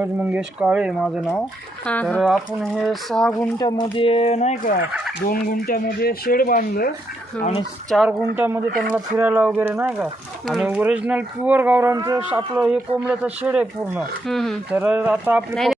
मंगेश काळे माझं नाव. तर आपण हे 6 गुंठ्यामध्ये नाही का 2 गुंठ्यामध्ये शेड बांधलं आणि 4 गुंठ्यामध्ये त्यांना फिरायला वगैरे नाही का. आणि ओरिजिनल प्युअर गावरांचं आपलं हे कोंबड्याचं शेड आहे पूर्ण. तर आता आपलं